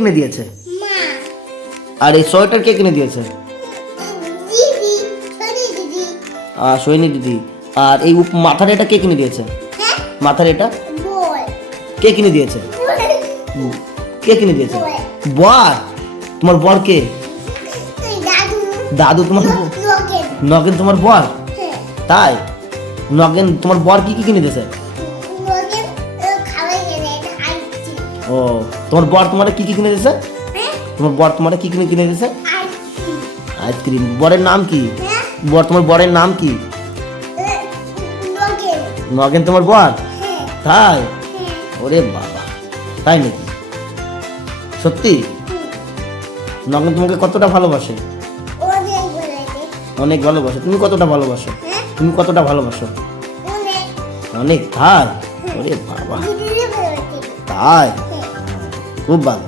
কিনে দিয়েছে? আর এই সোয়েটার কে কিনে দিয়েছে? আর সৈনী দিদি। আর এই মাথার এটা কে কিনে দিয়েছে? মাথার এটা? কে কিনে দিয়েছে? কে কিনে দিয়েছে? বর। তোমার বর কে? দাদু দাদু তোমার নগেন তোমার বর? হ্যাঁ। তাই? নগেন তোমার বর কি কি কিনে দিয়েছে? ও তোমার বর তোমার কি কি কিনে দিয়েছে? হ্যাঁ? তোমার বর তোমার কি কিনে কিনে দিয়েছে? আইসক্রিম। বরের নাম কি? হ্যাঁ? বর তোমার বরের নাম কি? নগেন। তোমার বর? হ্যাঁ। তাই? ওরে বাবা। তাই নাকি? সত্যি? নগেন তোমাকে কতটা ভালোবাসে? অনেক ভালোবাসে। তুমি কতটা ভালোবাসো? তুমি কতটা ভালোবাসো? অনেক। তাই? ওরে বাবা। তাই? খুব ভালো